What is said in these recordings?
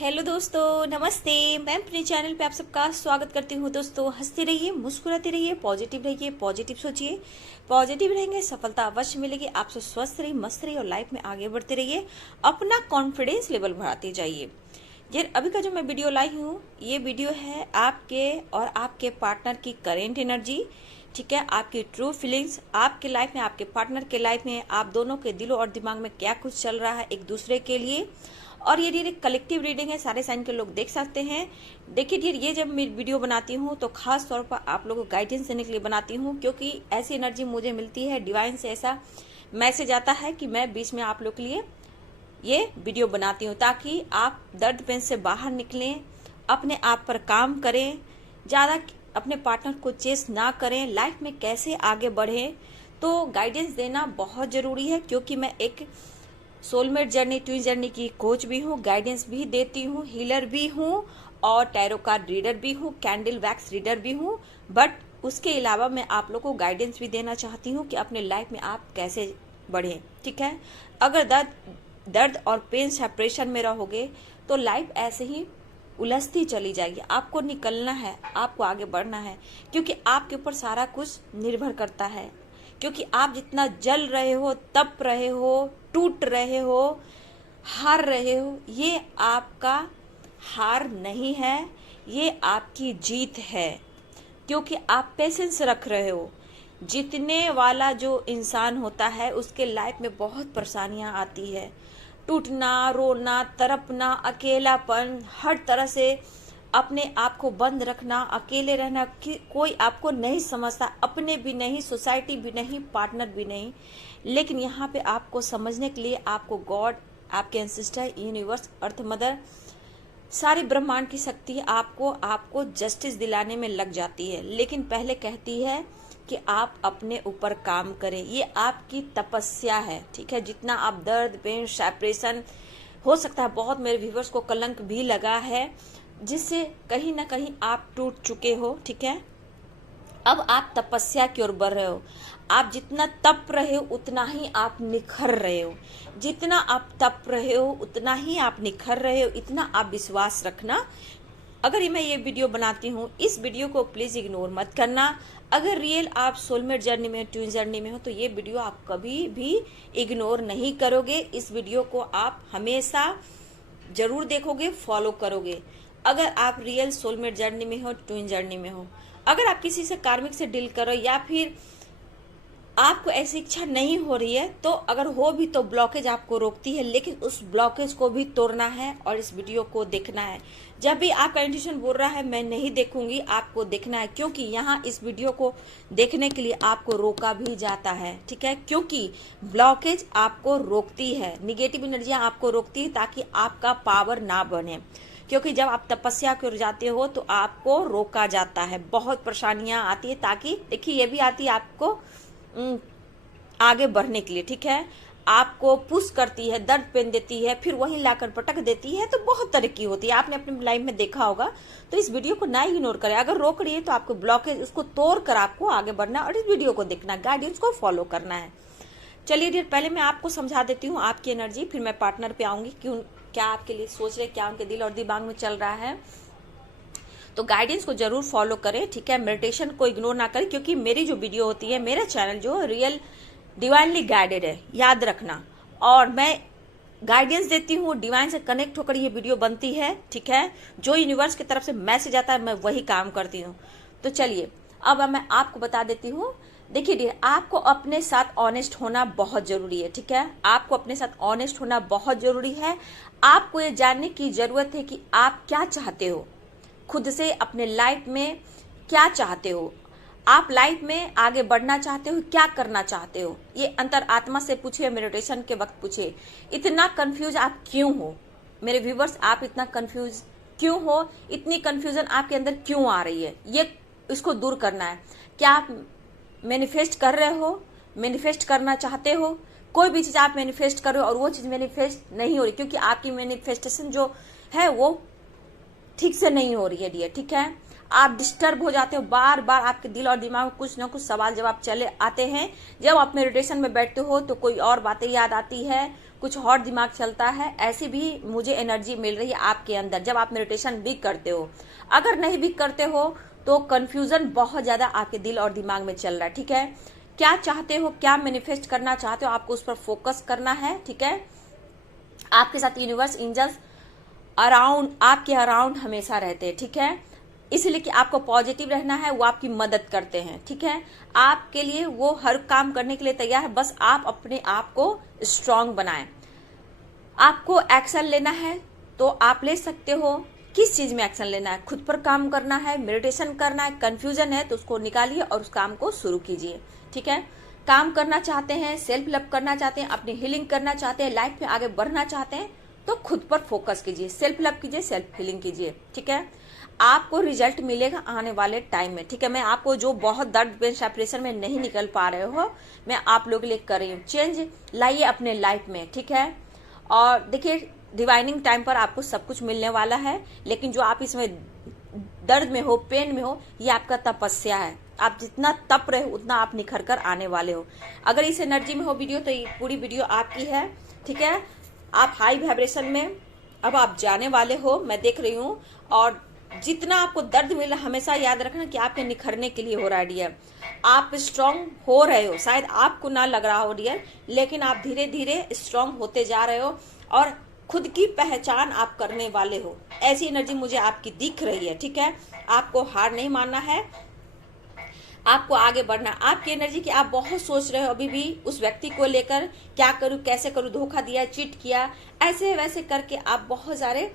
Hello दोस्तों, नमस्ते। मैं अपने चैनल पे आप सबका स्वागत करती हूँ। दोस्तों, हंसते रहिए, मुस्कुराते रहिए, पॉजिटिव रहिए, पॉजिटिव सोचिए। पॉजिटिव रहेंगे, सफलता अवश्य मिलेगी। आप सब स्वस्थ रहिए, मस्त रहिए और लाइफ में आगे बढ़ते रहिए। अपना कॉन्फिडेंस लेवल बढ़ाते जाइए। ये अभी का जो मैं वीडियो लाई हूँ, ये वीडियो है आपके और आपके पार्टनर की करेंट एनर्जी। ठीक है, आपकी ट्रू फीलिंग्स, आपके लाइफ में, आपके पार्टनर के लाइफ में, आप दोनों के दिलों और दिमाग में क्या कुछ चल रहा है एक दूसरे के लिए। और ये एक कलेक्टिव रीडिंग है, सारे साइन के लोग देख सकते हैं। देखिए डियर, ये जब मैं वीडियो बनाती हूँ तो खास तौर पर आप लोगों को गाइडेंस देने के लिए बनाती हूँ, क्योंकि ऐसी एनर्जी मुझे मिलती है, डिवाइन से ऐसा मैसेज आता है कि मैं बीच में आप लोग के लिए ये वीडियो बनाती हूँ, ताकि आप दर्द पेन से बाहर निकलें, अपने आप पर काम करें, ज़्यादा अपने पार्टनर को चेस ना करें, लाइफ में कैसे आगे बढ़ें। तो गाइडेंस देना बहुत ज़रूरी है, क्योंकि मैं एक सोलमेट जर्नी, ट्विन जर्नी की कोच भी हूँ, गाइडेंस भी देती हूँ, हीलर भी हूँ और टैरो कार्ड रीडर भी हूँ, कैंडल वैक्स रीडर भी हूँ। बट उसके अलावा मैं आप लोग को गाइडेंस भी देना चाहती हूँ कि अपने लाइफ में आप कैसे बढ़ें। ठीक है, अगर दर्द और पेन सेपरेशन में रहोगे तो लाइफ ऐसे ही उलझती चली जाएगी। आपको निकलना है, आपको आगे बढ़ना है, क्योंकि आपके ऊपर सारा कुछ निर्भर करता है। क्योंकि आप जितना जल रहे हो, तप रहे हो, टूट रहे हो, हार रहे हो, ये आपका हार नहीं है, ये आपकी जीत है। क्योंकि आप पेशेंस रख रहे हो। जीतने वाला जो इंसान होता है उसके लाइफ में बहुत परेशानियां आती है, टूटना, रोना, तड़पना, अकेलापन, हर तरह से अपने आप को बंद रखना, अकेले रहना, कि कोई आपको नहीं समझता, अपने भी नहीं, सोसाइटी भी नहीं, पार्टनर भी नहीं। लेकिन यहाँ पे आपको समझने के लिए आपको गॉड, आपके एंसेस्टर, यूनिवर्स, अर्थ मदर, सारी ब्रह्मांड की शक्ति आपको जस्टिस दिलाने में लग जाती है। लेकिन पहले कहती है कि आप अपने ऊपर काम करें, ये आपकी तपस्या है। ठीक है, जितना आप दर्द, पेन, सेपरेशन, हो सकता है बहुत मेरे व्यूवर्स को कलंक भी लगा है, जिससे कहीं ना कहीं आप टूट चुके हो। ठीक है, अब आप तपस्या की ओर बढ़ रहे हो। आप जितना तप रहे हो उतना ही आप निखर रहे हो, जितना आप तप रहे हो उतना ही आप निखर रहे हो, इतना आप विश्वास रखना। अगर मैं ये वीडियो बनाती हूँ, इस वीडियो को प्लीज इग्नोर मत करना। अगर रियल आप सोलमेट जर्नी में, ट्विन जर्नी में हो, तो ये वीडियो आप कभी भी इग्नोर नहीं करोगे। इस वीडियो को आप हमेशा जरूर देखोगे, फॉलो करोगे। अगर आप रियल सोलमेट जर्नी में हो, ट्विन जर्नी में हो, अगर आप किसी से कार्मिक से डील करो या फिर आपको ऐसी इच्छा नहीं हो रही है, तो अगर हो भी तो ब्लॉकेज आपको रोकती है, लेकिन उस ब्लॉकेज को भी तोड़ना है और इस वीडियो को देखना है। जब भी आपका इंट्यूशन बोल रहा है मैं नहीं देखूंगी, आपको देखना है, क्योंकि यहाँ इस वीडियो को देखने के लिए आपको रोका भी जाता है। ठीक है, क्योंकि ब्लॉकेज आपको रोकती है, निगेटिव एनर्जियां आपको रोकती है, ताकि आपका पावर ना बने। क्योंकि जब आप तपस्या की ओर जाते हो तो आपको रोका जाता है, बहुत परेशानियां आती है, ताकि देखिए ये भी आती है आपको आगे बढ़ने के लिए। ठीक है, आपको पुश करती है, दर्द पेन देती है, फिर वहीं लाकर पटक देती है, तो बहुत तरक्की होती है, आपने अपनी लाइफ में देखा होगा। तो इस वीडियो को ना इग्नोर करें। अगर रोक रही है तो आपको ब्लॉकेज, उसको तोड़ कर आपको आगे बढ़ना और इस वीडियो को देखना, गाइडेंस को फॉलो करना है। चलिए डियर, पहले मैं आपको समझा देती हूँ आपकी एनर्जी, फिर मैं पार्टनर पे आऊंगी, क्यों, क्या आपके लिए सोच रहे, क्या उनके दिल और दिमाग में चल रहा है। तो गाइडेंस को जरूर फॉलो करें। ठीक है, मेडिटेशन को इग्नोर ना करें, क्योंकि मेरी जो वीडियो होती है, मेरा चैनल जो रियल डिवाइनली गाइडेड है, याद रखना। और मैं गाइडेंस देती हूँ, डिवाइन से कनेक्ट होकर ये वीडियो बनती है। ठीक है, जो यूनिवर्स की तरफ से मैसेज आता है मैं वही काम करती हूँ। तो चलिए अब मैं आपको बता देती हूँ। देखिए डियर, आपको अपने साथ ऑनेस्ट होना बहुत जरूरी है। ठीक है, आपको अपने साथ ऑनेस्ट होना बहुत जरूरी है। आपको ये जानने की जरूरत है कि आप क्या चाहते हो, खुद से अपने लाइफ में क्या चाहते हो, आप लाइफ में आगे बढ़ना चाहते हो, क्या करना चाहते हो, ये अंतर आत्मा से पूछिए, मेडिटेशन के वक्त पूछिए। इतना कंफ्यूज आप क्यों हो मेरे व्यूवर्स, आप इतना कंफ्यूज क्यों हो, इतनी कंफ्यूजन आपके अंदर क्यों आ रही है, ये इसको दूर करना है। क्या आप मैनिफेस्ट कर रहे हो, मैनिफेस्ट करना चाहते हो, कोई भी चीज आप मैनिफेस्ट कर रहे हो और वो चीज मैनिफेस्ट नहीं हो रही, क्योंकि आपकी मैनिफेस्टेशन जो है वो ठीक से नहीं हो रही है डियर। ठीक है, आप डिस्टर्ब हो जाते हो, बार बार आपके दिल और दिमाग में कुछ ना कुछ सवाल जवाब चले आते हैं। जब आप मेडिटेशन में बैठते हो तो कोई और बातें याद आती है, कुछ और दिमाग चलता है, ऐसी भी मुझे एनर्जी मिल रही है आपके अंदर जब आप मेडिटेशन भी करते हो। अगर नहीं भी करते हो तो कंफ्यूजन बहुत ज़्यादा आपके दिल और दिमाग में चल रहा है, ठीक है। क्या चाहते हो, क्या मैनिफेस्ट करना चाहते हो, आपको उस पर फोकस करना है, ठीक है। आपके साथ यूनिवर्स, एंजल्स अराउंड, आपके अराउंड हमेशा रहते हैं, ठीक है। इसलिए कि आपको पॉजिटिव रहना है, वो आपकी मदद करते हैं, ठीक है। आपके लिए वो हर काम करने के लिए तैयार है, बस आप अपने आप को स्ट्रांग बनाएं। आपको एक्शन लेना है तो आप ले सकते हो। किस चीज में एक्शन लेना है? खुद पर काम करना है, मेडिटेशन करना है, कंफ्यूजन है तो उसको निकालिए और उस काम को शुरू कीजिए, ठीक है। काम करना चाहते हैं, सेल्फ लव करना चाहते हैं, अपनी हीलिंग करना चाहते हैं, लाइफ में आगे बढ़ना चाहते हैं तो खुद पर फोकस कीजिए, सेल्फ लव कीजिए, सेल्फ हीलिंग कीजिए, ठीक है। आपको रिजल्ट मिलेगा आने वाले टाइम में, ठीक है। मैं आपको जो बहुत दर्द पेन सेपरेशन में नहीं निकल पा रहे हो, मैं आप लोगों के लिए कर रही हूँ। चेंज लाइए अपने लाइफ में, ठीक है। और देखिए डिवाइनिंग टाइम पर आपको सब कुछ मिलने वाला है, लेकिन जो आप इसमें दर्द में हो, पेन में हो, ये आपका तपस्या है। आप जितना तप रहे हो उतना आप निखर कर आने वाले हो। अगर इस एनर्जी में हो वीडियो तो ये पूरी वीडियो आपकी है, ठीक है। आप हाई वाइब्रेशन में अब आप जाने वाले हो, मैं देख रही हूँ। और जितना आपको दर्द मिल रहा है हमेशा याद रखना कि आपके निखरने के लिए हो रहा है डियर। आप स्ट्रांग हो रहे हो, शायद आपको ना लग रहा हो डियर, लेकिन आप धीरे धीरे स्ट्रांग होते जा रहे हो और खुद की पहचान आप करने वाले हो। ऐसी एनर्जी मुझे आपकी दिख रही है, ठीक है। आपको हार नहीं मानना है, आपको आगे बढ़ना। आपकी एनर्जी की आप बहुत सोच रहे हो अभी भी उस व्यक्ति को लेकर, क्या करूं, कैसे करूं, धोखा दिया, चीट किया, ऐसे वैसे करके आप बहुत सारे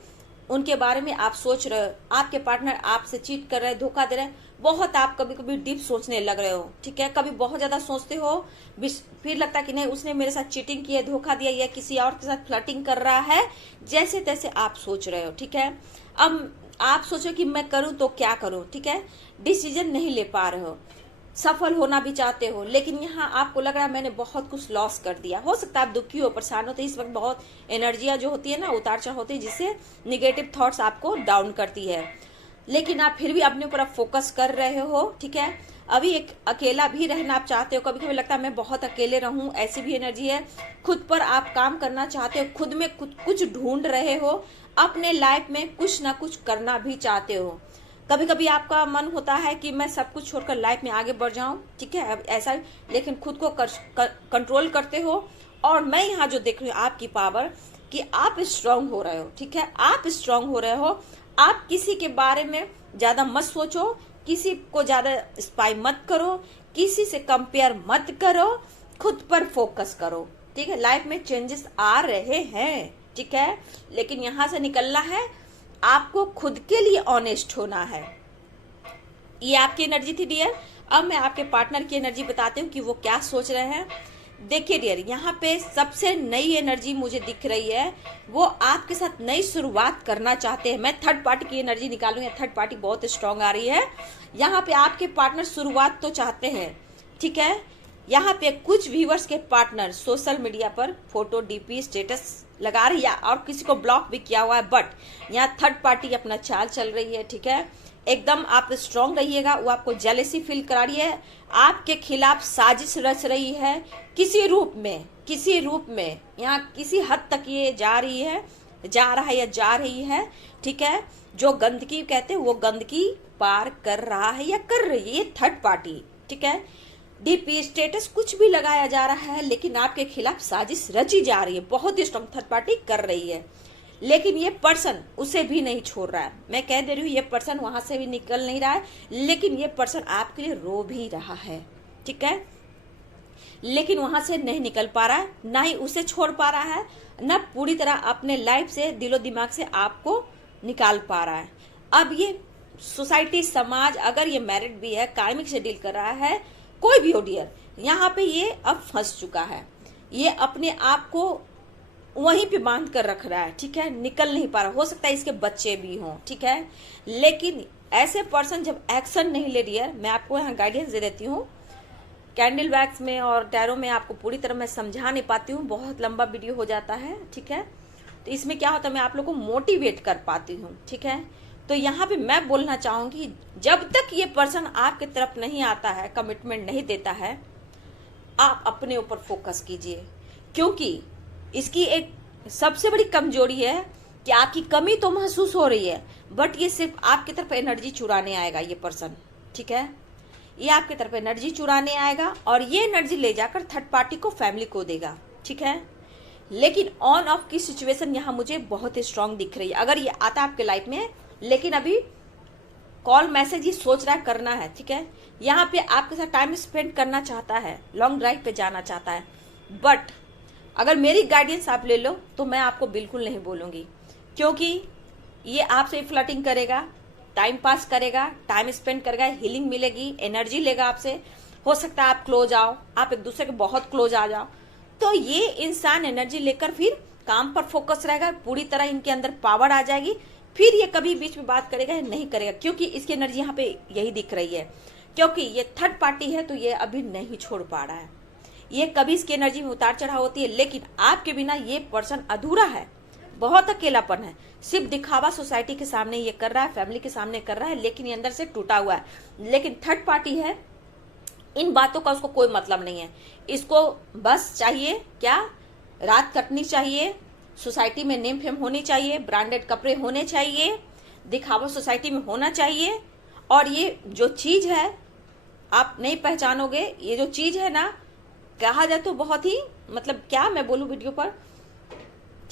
उनके बारे में आप सोच रहे हो। आपके पार्टनर आपसे चीट कर रहे हैं, धोखा दे रहे हैं, बहुत आप कभी कभी डीप सोचने लग रहे हो, ठीक है। कभी बहुत ज्यादा सोचते हो, फिर लगता है कि नहीं उसने मेरे साथ चीटिंग की है, धोखा दिया, या किसी और के साथ फ्लर्टिंग कर रहा है, जैसे तैसे आप सोच रहे हो, ठीक है। अब आप सोचो कि मैं करूं तो क्या करूं, ठीक है। डिसीजन नहीं ले पा रहे हो, सफल होना भी चाहते हो, लेकिन यहाँ आपको लग रहा है मैंने बहुत कुछ लॉस कर दिया। हो सकता है आप दुखी हो, परेशान हो, तो इस वक्त बहुत एनर्जियां जो होती है ना उतार चढ़ाव होती है, जिससे निगेटिव थॉट्स आपको डाउन करती है, लेकिन आप फिर भी अपने ऊपर फोकस कर रहे हो, ठीक है। अभी एक अकेला भी रहना आप चाहते हो, कभी कभी लगता है मैं बहुत अकेले रहूं, ऐसी भी एनर्जी है। खुद पर आप काम करना चाहते हो, खुद में कुछ ढूंढ रहे हो, अपने लाइफ में कुछ ना कुछ करना भी चाहते हो। कभी कभी आपका मन होता है कि मैं सब कुछ छोड़कर लाइफ में आगे बढ़ जाऊं, ठीक है, अब ऐसा, लेकिन खुद को कंट्रोल करते हो। और मैं यहाँ जो देख रही हूँ आपकी पावर, कि आप स्ट्रांग हो रहे हो, ठीक है। आप स्ट्रांग हो रहे हो। आप किसी के बारे में ज्यादा मत सोचो, किसी को ज्यादा स्पाई मत करो, किसी से कंपेयर मत करो, खुद पर फोकस करो, ठीक है। लाइफ में चेंजेस आ रहे हैं, ठीक है, लेकिन यहाँ से निकलना है, आपको खुद के लिए ऑनेस्ट होना है। ये आपकी एनर्जी थी डियर। अब मैं आपके पार्टनर की एनर्जी बताती हूँ कि वो क्या सोच रहे हैं। देखिए डियर, यहाँ पे सबसे नई एनर्जी मुझे दिख रही है, वो आपके साथ नई शुरुआत करना चाहते हैं। मैं थर्ड पार्टी की एनर्जी निकालूंगी, थर्ड पार्टी बहुत स्ट्रांग आ रही है। यहाँ पे आपके पार्टनर शुरुआत तो चाहते हैं, ठीक है। यहाँ पे कुछ व्यूअर्स के पार्टनर सोशल मीडिया पर फोटो, डीपी, स्टेटस लगा रही है और किसी को ब्लॉक भी किया हुआ है, बट यहाँ थर्ड पार्टी अपना चाल चल रही है, ठीक है। एकदम आप स्ट्रांग रहिएगा। वो आपको जेलेसी फील करा रही है, आपके खिलाफ साजिश रच रही है, किसी रूप में यहाँ किसी हद तक ये जा रही है, जा रहा है या जा रही है, ठीक है। जो गंदगी कहते हैं वो गंदगी पार कर रहा है या कर रही है ये थर्ड पार्टी, ठीक है। डीपी, स्टेटस कुछ भी लगाया जा रहा है, लेकिन आपके खिलाफ साजिश रची जा रही है, बहुत ही स्ट्रांग थर्ड पार्टी कर रही है। लेकिन ये पर्सन उसे भी नहीं छोड़ रहा है। मैं कह दे रही हूँ ये पर्सन वहां से भी निकल नहीं रहा है, लेकिन ये पर्सन आपके लिए रो भी रहा है, ठीक है। लेकिन वहां से नहीं निकल पा रहा है, ना ही उसे छोड़ पा रहा है, ना पूरी तरह अपने लाइफ से, दिलो दिमाग से आपको निकाल पा रहा है। अब ये सोसाइटी, समाज, अगर ये मैरिड भी है, कार्मिक से डील कर रहा है, कोई भी हो डियर, यहाँ पे ये अब फंस चुका है। ये अपने आप को वहीं पे बांध कर रख रहा है, ठीक है, निकल नहीं पा रहा। हो सकता है इसके बच्चे भी हों, ठीक है, लेकिन ऐसे पर्सन जब एक्शन नहीं ले डियर, मैं आपको यहाँ गाइडेंस दे देती हूँ। कैंडल वैक्स में और टैरो में आपको पूरी तरह मैं समझा नहीं पाती हूँ, बहुत लंबा वीडियो हो जाता है, ठीक है। तो इसमें क्या होता है, मैं आप लोग को मोटिवेट कर पाती हूँ, ठीक है। तो यहाँ पे मैं बोलना चाहूंगी, जब तक ये पर्सन आपकी तरफ नहीं आता है, कमिटमेंट नहीं देता है, आप अपने ऊपर फोकस कीजिए, क्योंकि इसकी एक सबसे बड़ी कमजोरी है कि आपकी कमी तो महसूस हो रही है, बट ये सिर्फ आपकी तरफ एनर्जी चुराने आएगा ये पर्सन, ठीक है। ये आपकी तरफ एनर्जी चुराने आएगा और ये एनर्जी ले जाकर थर्ड पार्टी को, फैमिली को देगा, ठीक है। लेकिन ऑन ऑफ की सिचुएशन यहाँ मुझे बहुत ही स्ट्रांग दिख रही है अगर ये आता आपके लाइफ में, लेकिन अभी कॉल मैसेज ही सोच रहा है करना है, ठीक है। यहाँ पे आपके साथ टाइम स्पेंड करना चाहता है, लॉन्ग ड्राइव पे जाना चाहता है, बट अगर मेरी गाइडेंस आप ले लो तो मैं आपको बिल्कुल नहीं बोलूंगी, क्योंकि ये आपसे फ्लर्टिंग करेगा, टाइम पास करेगा, टाइम स्पेंड करेगा, हीलिंग मिलेगी, एनर्जी लेगा आपसे। हो सकता है आप क्लोज आओ, आप एक दूसरे के बहुत क्लोज आ जाओ, तो ये इंसान एनर्जी लेकर फिर काम पर फोकस रहेगा, पूरी तरह इनके अंदर पावर आ जाएगी। फिर ये कभी बीच में बात करेगा या नहीं करेगा, क्योंकि इसकी एनर्जी यहाँ पे यही दिख रही है, क्योंकि ये थर्ड पार्टी है तो ये अभी नहीं छोड़ पा रहा है। ये कभी इसकी एनर्जी में उतार चढ़ाव होती है, लेकिन आपके बिना ये पर्सन अधूरा है, बहुत अकेलापन है, सिर्फ दिखावा सोसाइटी के सामने ये कर रहा है, फैमिली के सामने कर रहा है, लेकिन ये अंदर से टूटा हुआ है। लेकिन थर्ड पार्टी है, इन बातों का उसको कोई मतलब नहीं है। इसको बस चाहिए क्या, रात कटनी चाहिए, सोसाइटी में नेम फेम होनी चाहिए, ब्रांडेड कपड़े होने चाहिए, दिखावा सोसाइटी में होना चाहिए। और ये जो चीज है आप नहीं पहचानोगे, ये जो चीज है ना, कहा जाए तो बहुत ही मतलब क्या मैं बोलूं वीडियो पर,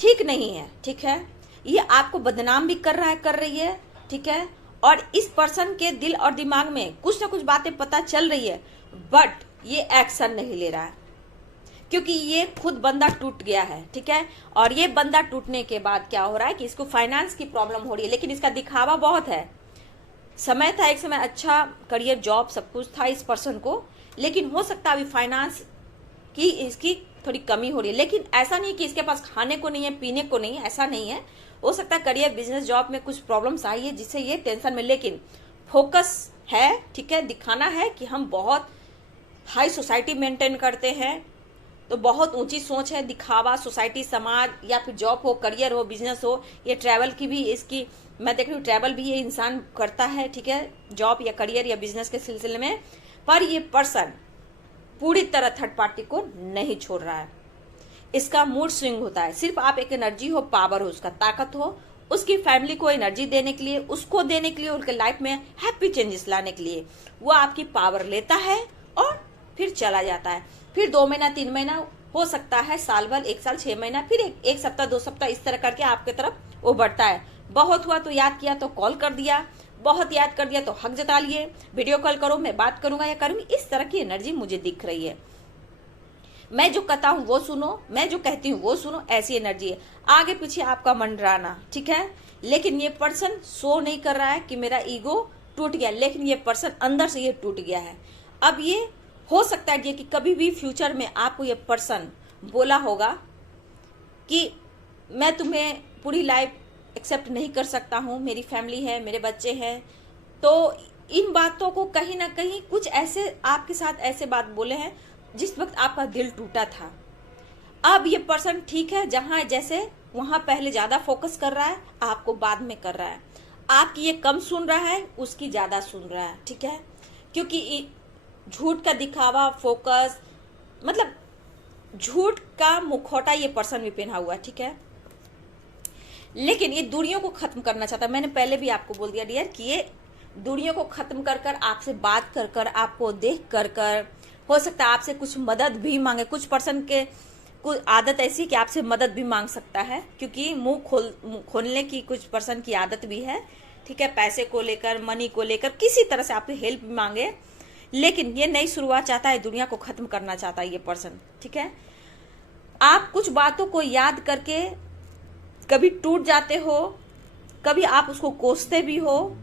ठीक नहीं है, ठीक है। ये आपको बदनाम भी कर रहा है, कर रही है, ठीक है। और इस पर्सन के दिल और दिमाग में कुछ ना कुछ बातें पता चल रही है, बट ये एक्शन नहीं ले रहा है, क्योंकि ये खुद बंदा टूट गया है, ठीक है। और ये बंदा टूटने के बाद क्या हो रहा है कि इसको फाइनेंस की प्रॉब्लम हो रही है, लेकिन इसका दिखावा बहुत है। समय था, एक समय अच्छा करियर, जॉब, सब कुछ था इस पर्सन को, लेकिन हो सकता है अभी फाइनेंस की इसकी थोड़ी कमी हो रही है। लेकिन ऐसा नहीं कि इसके पास खाने को नहीं है, पीने को नहीं है, ऐसा नहीं है। हो सकता है करियर, बिजनेस, जॉब में कुछ प्रॉब्लम्स आई है जिससे ये टेंशन में, लेकिन फोकस है, ठीक है। दिखाना है कि हम बहुत हाई सोसाइटी मेंटेन करते हैं, तो बहुत ऊंची सोच है, दिखावा सोसाइटी, समाज, या फिर जॉब हो, करियर हो, बिजनेस हो। ये ट्रैवल की भी इसकी मैं देख रही हूँ, ट्रैवल भी ये इंसान करता है, ठीक है, जॉब या करियर या बिजनेस के सिलसिले में। पर ये पर्सन पूरी तरह थर्ड पार्टी को नहीं छोड़ रहा है। इसका मूड स्विंग होता है, सिर्फ आप एक एनर्जी हो, पावर हो, उसका ताकत हो, उसकी फैमिली को एनर्जी देने के लिए, उसको देने के लिए, उनके लाइफ में हैप्पी चेंजेस लाने के लिए वो आपकी पावर लेता है और फिर चला जाता है। फिर 2 महीना, 3 महीना, हो सकता है साल भर, 1 साल, 6 महीना, फिर एक सप्ताह, 2 सप्ताह, इस तरह करके आपके तरफ वो बढ़ता है। बहुत हुआ तो याद किया तो कॉल कर दिया, बहुत याद कर दिया तो हक जता लिए, वीडियो कॉल करो, मैं बात करूंगा या करूंगी, इस तरह की एनर्जी मुझे दिख रही है। मैं जो कहता हूँ वो सुनो, मैं जो कहती हूँ वो सुनो, ऐसी एनर्जी है। आगे पीछे आपका मंडराना, ठीक है। लेकिन ये पर्सन शो नहीं कर रहा है कि मेरा ईगो टूट गया, लेकिन ये पर्सन अंदर से ये टूट गया है। अब ये हो सकता है कि कभी भी फ्यूचर में आपको ये पर्सन बोला होगा कि मैं तुम्हें पूरी लाइफ एक्सेप्ट नहीं कर सकता हूँ, मेरी फैमिली है, मेरे बच्चे हैं। तो इन बातों को कहीं ना कहीं कुछ ऐसे आपके साथ ऐसे बात बोले हैं जिस वक्त आपका दिल टूटा था। अब ये पर्सन ठीक है, जहां जैसे वहां पहले ज्यादा फोकस कर रहा है, आपको बाद में कर रहा है। आपकी ये कम सुन रहा है, उसकी ज्यादा सुन रहा है, ठीक है। क्योंकि झूठ का दिखावा, फोकस, मतलब झूठ का मुखौटा ये पर्सन भी पहना हुआ है, ठीक है। लेकिन ये दूरियों को खत्म करना चाहता है। मैंने पहले भी आपको बोल दिया डियर कि ये दूरियों को खत्म कर कर, आपसे बात कर कर, आपको देख कर कर, हो सकता है आपसे कुछ मदद भी मांगे। कुछ पर्सन के कुछ आदत ऐसी कि आपसे मदद भी मांग सकता है, क्योंकि मुंह खोलने की कुछ पर्सन की आदत भी है, ठीक है। पैसे को लेकर, मनी को लेकर, किसी तरह से आपकी हेल्प भी मांगे, लेकिन ये नई शुरुआत चाहता है, दुनिया को खत्म करना चाहता है ये पर्सन, ठीक है। आप कुछ बातों को याद करके कभी टूट जाते हो, कभी आप उसको कोसते भी हो,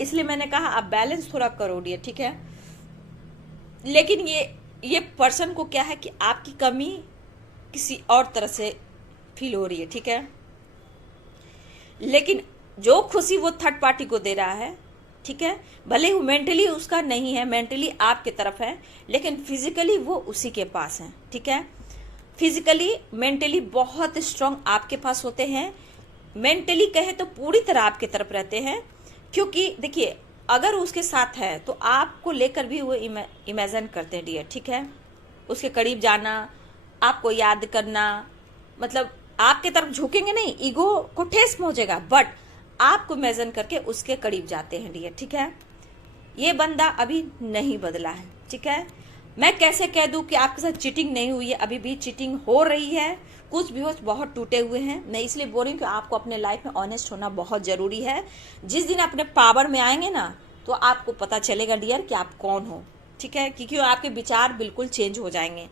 इसलिए मैंने कहा आप बैलेंस थोड़ा करो डियर, ठीक है। लेकिन ये पर्सन को क्या है कि आपकी कमी किसी और तरह से फील हो रही है, ठीक है। लेकिन जो खुशी वो थर्ड पार्टी को दे रहा है, ठीक है, भले वो मेंटली उसका नहीं है, मेंटली आपके तरफ है, लेकिन फिजिकली वो उसी के पास है, ठीक है। फिजिकली, मेंटली बहुत स्ट्रांग आपके पास होते हैं। मेंटली कहे तो पूरी तरह आपके तरफ रहते हैं, क्योंकि देखिए अगर उसके साथ है तो आपको लेकर भी वो इमेजिन करते हैं डियर, ठीक है। उसके करीब जाना, आपको याद करना, मतलब आपके तरफ झुकेंगे नहीं, ईगो को ठेस पहुंचेगा, बट आपको मेजन करके उसके करीब जाते हैं डियर, ठीक है। ये बंदा अभी नहीं बदला है, ठीक है। मैं कैसे कह दूं कि आपके साथ चीटिंग नहीं हुई है, अभी भी चीटिंग हो रही है। कुछ व्यूअर्स बहुत टूटे हुए हैं। मैं इसलिए बोल रही हूँ कि आपको अपने लाइफ में ऑनेस्ट होना बहुत जरूरी है। जिस दिन अपने पावर में आएंगे ना, तो आपको पता चलेगा डियर कि आप कौन हो, ठीक है, क्योंकि आपके विचार बिल्कुल चेंज हो जाएंगे।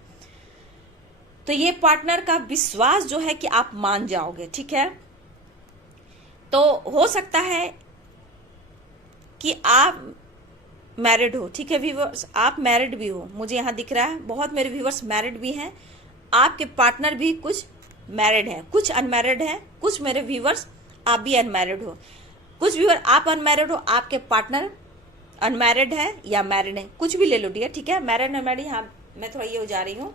तो ये पार्टनर का विश्वास जो है कि आप मान जाओगे, ठीक है। तो हो सकता है कि आप मैरिड हो, ठीक है व्यूअर्स, आप मैरिड भी हो, मुझे यहाँ दिख रहा है बहुत मेरे व्यूअर्स मैरिड भी हैं। आपके पार्टनर भी कुछ मैरिड हैं, कुछ अनमैरिड हैं, कुछ मेरे व्यूअर्स आप भी अनमैरिड हो, कुछ व्यूअर आप अनमैरिड हो, आपके पार्टनर अनमैरिड है या मैरिड है, कुछ भी ले लो डियर, ठीक है। मैरिड अनमैरिड, यहाँ मैं थोड़ा ये हो जा रही हूँ।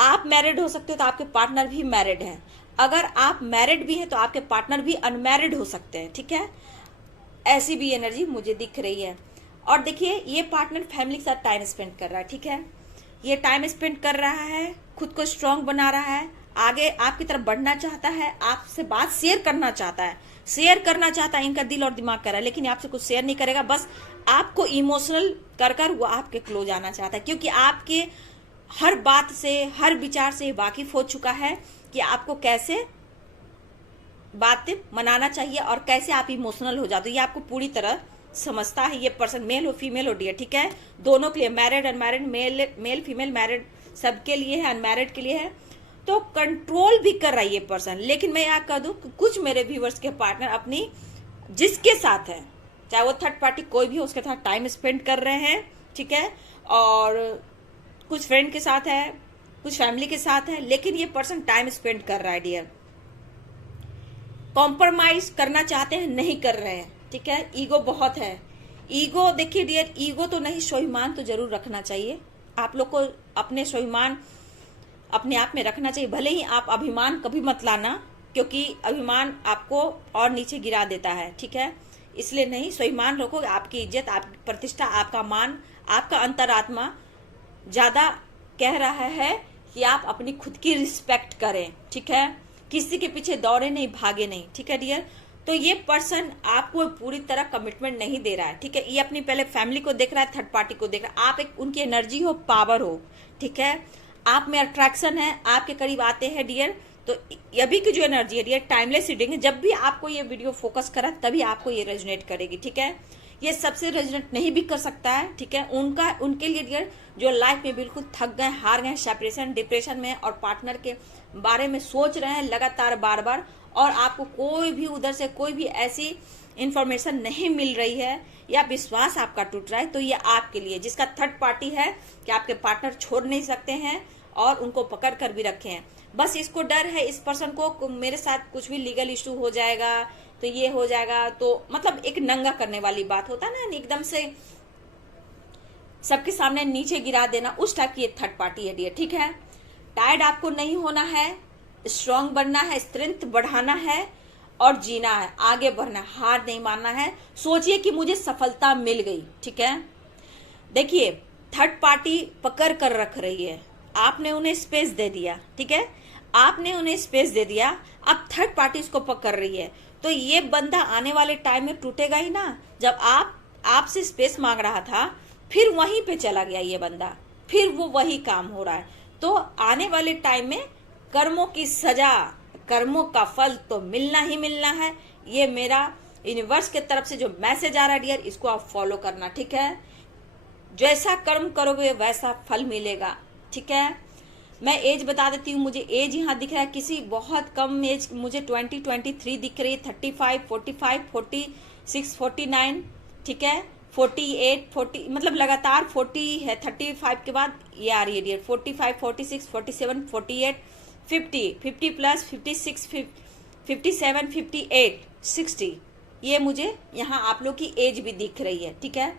आप मैरिड हो सकते हो तो आपके पार्टनर भी मैरिड है। अगर आप मैरिड भी हैं तो आपके पार्टनर भी अनमैरिड हो सकते हैं, ठीक है। ऐसी भी एनर्जी मुझे दिख रही है। और देखिए ये पार्टनर फैमिली के साथ टाइम स्पेंड कर रहा है, ठीक है। ये टाइम स्पेंड कर रहा है, खुद को स्ट्रांग बना रहा है, आगे आपकी तरफ बढ़ना चाहता है, आपसे बात शेयर करना चाहता है, इनका दिल और दिमाग कर रहा है, लेकिन आपसे कुछ शेयर नहीं करेगा, बस आपको इमोशनल कर कर वो आपके क्लोज आना चाहता है, क्योंकि आपके हर बात से, हर विचार से वाकिफ हो चुका है कि आपको कैसे बातें मनाना चाहिए और कैसे आप इमोशनल हो जाते हो, ये आपको पूरी तरह समझता है। ये पर्सन मेल हो फीमेल हो डियर, ठीक है, दोनों के लिए, married unmarried, male female, married सबके लिए है, अनमैरिड के लिए है। तो कंट्रोल भी कर रहा है ये पर्सन। लेकिन मैं यहाँ कह दूं कि कुछ मेरे व्यूवर्स के पार्टनर अपनी जिसके साथ है, चाहे वो थर्ड पार्टी कोई भी हो, उसके साथ टाइम स्पेंड कर रहे हैं, ठीक है। और कुछ फ्रेंड के साथ है, कुछ फैमिली के साथ है, लेकिन ये पर्सन टाइम स्पेंड कर रहा है डियर। कॉम्प्रोमाइज करना चाहते हैं, नहीं कर रहे हैं, ठीक है। ईगो बहुत है। ईगो देखिए डियर, ईगो तो नहीं, स्वाभिमान तो जरूर रखना चाहिए। आप लोग को अपने स्वाभिमान अपने आप में रखना चाहिए। भले ही आप अभिमान कभी मत लाना, क्योंकि अभिमान आपको और नीचे गिरा देता है, ठीक है। इसलिए नहीं, स्वाभिमान रखोगे, आपकी इज्जत, आपकी प्रतिष्ठा, आपका मान, आपका अंतरात्मा ज्यादा कह रहा है कि आप अपनी खुद की रिस्पेक्ट करें, ठीक है। किसी के पीछे दौड़े नहीं, भागे नहीं, ठीक है डियर। तो ये पर्सन आपको पूरी तरह कमिटमेंट नहीं दे रहा है, ठीक है। ये अपनी पहले फैमिली को देख रहा है, थर्ड पार्टी को देख रहा है। आप एक उनकी एनर्जी हो, पावर हो, ठीक है। आप में अट्रैक्शन है, आपके करीब आते हैं डियर। तो अभी की जो एनर्जी है डियर, टाइमलेस रीडिंग है। जब भी आपको ये वीडियो फोकस करा तभी आपको ये रेजोनेट करेगी, ठीक है। ये सबसे रेजोनेट नहीं भी कर सकता है, ठीक है। उनके लिए डियर जो लाइफ में बिल्कुल थक गए, हार गए, सेपरेशन, डिप्रेशन में और पार्टनर के बारे में सोच रहे हैं लगातार बार बार, और आपको कोई भी उधर से कोई भी ऐसी इंफॉर्मेशन नहीं मिल रही है या विश्वास आपका टूट रहा है, तो ये आपके लिए, जिसका थर्ड पार्टी है कि आपके पार्टनर छोड़ नहीं सकते हैं और उनको पकड़ कर भी रखे हैं। बस इसको डर है इस पर्सन को, मेरे साथ कुछ भी लीगल इशू हो जाएगा तो ये हो जाएगा, तो मतलब एक नंगा करने वाली बात होता है ना, एकदम से सबके सामने नीचे गिरा देना, उस टाइप की थर्ड पार्टी है डियर, ठीक है। टायर्ड आपको नहीं होना है, स्ट्रांग बनना है, स्ट्रेंथ बढ़ाना है और जीना है, आगे बढ़ना है, हार नहीं मानना है। सोचिए कि मुझे सफलता मिल गई, ठीक है। देखिए थर्ड पार्टी पकड़ कर रख रही है, आपने उन्हें स्पेस दे दिया, ठीक है, आपने उन्हें स्पेस दे दिया, अब थर्ड पार्टी उसको पकड़ रही है। तो ये बंदा आने वाले टाइम में टूटेगा ही ना। जब आपसे स्पेस मांग रहा था, फिर वहीं पे चला गया ये बंदा, फिर वो वही काम हो रहा है। तो आने वाले टाइम में कर्मों की सजा, कर्मों का फल तो मिलना ही मिलना है। ये मेरा यूनिवर्स के तरफ से जो मैसेज आ रहा है डियर, इसको आप फॉलो करना, ठीक है। जैसा कर्म करोगे वैसा फल मिलेगा, ठीक है। मैं एज बता देती हूँ, मुझे एज यहाँ दिख रहा है किसी बहुत कम एज, मुझे 23 दिख रही है, 35, 45, 46, 49, ठीक है, 48, 40, मतलब लगातार 40 है, 35 के बाद ये आ रही है डियर, 45, 46, 47, 48, 50 प्लस 56, 57, 58, 60, ये मुझे यहाँ आप लोग की एज भी दिख रही है, ठीक है।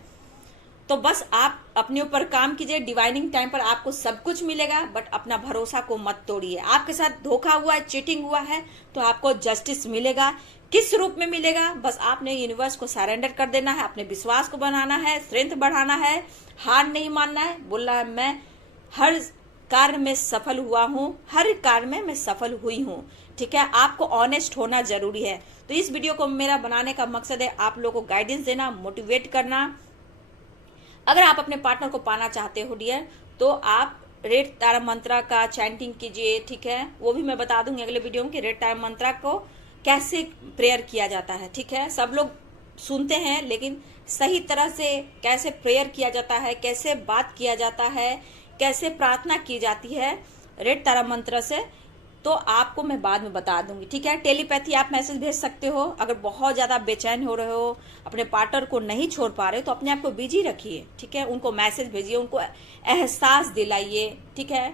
तो बस आप अपने ऊपर काम कीजिए, डिवाइनिंग टाइम पर आपको सब कुछ मिलेगा, बट अपना भरोसा को मत तोड़िए। आपके साथ धोखा हुआ है, चीटिंग हुआ है, तो आपको जस्टिस मिलेगा। किस रूप में मिलेगा, बस आपने यूनिवर्स को सरेंडर कर देना है, अपने विश्वास को बनाना है, स्ट्रेंथ बढ़ाना है, हार नहीं मानना है, बोलना है मैं हर कार्य में सफल हुआ हूँ, हर कार्य में मैं सफल हुई हूँ। ठीक है, आपको ऑनेस्ट होना जरूरी है। तो इस वीडियो को मेरा बनाने का मकसद है आप लोगों को गाइडेंस देना, मोटिवेट करना। अगर आप अपने पार्टनर को पाना चाहते हो डियर, तो आप रेड तारा मंत्रा का चैंटिंग कीजिए। ठीक है, वो भी मैं बता दूंगी अगले वीडियो में कि रेड तारा मंत्रा को कैसे प्रेयर किया जाता है। ठीक है, सब लोग सुनते हैं लेकिन सही तरह से कैसे प्रेयर किया जाता है, कैसे बात किया जाता है, कैसे प्रार्थना की जाती है रेड तारा मंत्र से, तो आपको मैं बाद में बता दूंगी। ठीक है, टेलीपैथी आप मैसेज भेज सकते हो। अगर बहुत ज्यादा बेचैन हो रहे हो, अपने पार्टनर को नहीं छोड़ पा रहे हो, तो अपने आप को बिजी रखिए। ठीक है, उनको मैसेज भेजिए, उनको एहसास दिलाइए। ठीक है,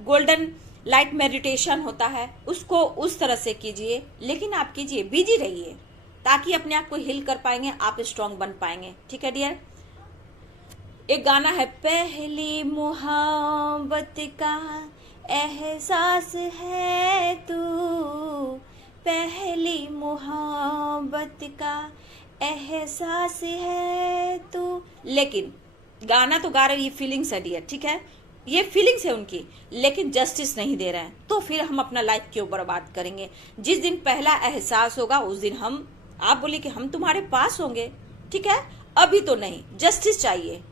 गोल्डन लाइट मेडिटेशन होता है, उसको उस तरह से कीजिए, लेकिन आप कीजिए, बिजी रहिए, ताकि अपने आप को हील कर पाएंगे, आप स्ट्रांग बन पाएंगे। ठीक है डियर, एक गाना है, पहली मोहब्बत का एहसास है तू, पहली मोहब्बत का एहसास है तू। लेकिन गाना तो गा रहे, ये फीलिंग्स है डियर। ठीक है, ये फीलिंग्स है उनकी, लेकिन जस्टिस नहीं दे रहे हैं, तो फिर हम अपना लाइफ क्यों बर्बाद करेंगे। जिस दिन पहला एहसास होगा उस दिन हम, आप बोलिए कि हम तुम्हारे पास होंगे। ठीक है, अभी तो नहीं, जस्टिस चाहिए।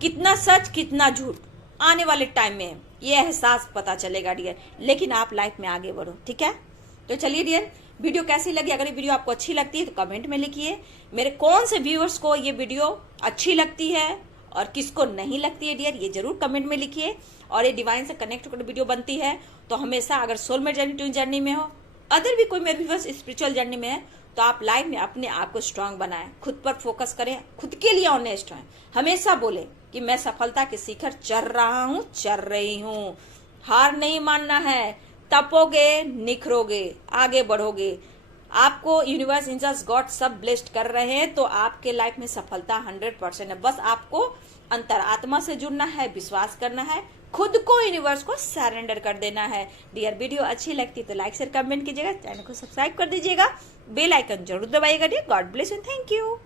कितना सच कितना झूठ आने वाले टाइम में ये एहसास पता चलेगा डियर, लेकिन आप लाइफ में आगे बढ़ो। ठीक है, तो चलिए डियर, वीडियो कैसी लगी? अगर ये वीडियो आपको अच्छी लगती है तो कमेंट में लिखिए। मेरे कौन से व्यूअर्स को ये वीडियो अच्छी लगती है और किसको नहीं लगती है डियर, ये जरूर कमेंट में लिखिए। और ये डिवाइन से कनेक्ट होकर वीडियो बनती है, तो हमेशा अगर सोलमेट जर्नी ट्विन जर्नी में हो, अदर भी कोई मेरे व्यूअर्स स्पिरिचुअल जर्नी में है, तो आप लाइफ में अपने आप को स्ट्रांग बनाएं, खुद पर फोकस करें, खुद के लिए ऑनेस्ट हैं। हमेशा बोले कि मैं सफलता के शिखर चढ़ रहा हूँ, चढ़ रही हूँ। हार नहीं मानना है, तपोगे, निखरोगे, आगे बढ़ोगे। आपको यूनिवर्स, एंजल्स, गॉड सब ब्लेस्ड कर रहे हैं, तो आपके लाइफ में सफलता 100% है। बस आपको अंतरात्मा से जुड़ना है, विश्वास करना है, खुद को यूनिवर्स को सरेंडर कर देना है। डियर, वीडियो अच्छी लगती है तो लाइक शेयर कमेंट कीजिएगा, चैनल को सब्सक्राइब कर दीजिएगा, बेल आइकन जरूर दबाइएगा dear. God bless and thank you.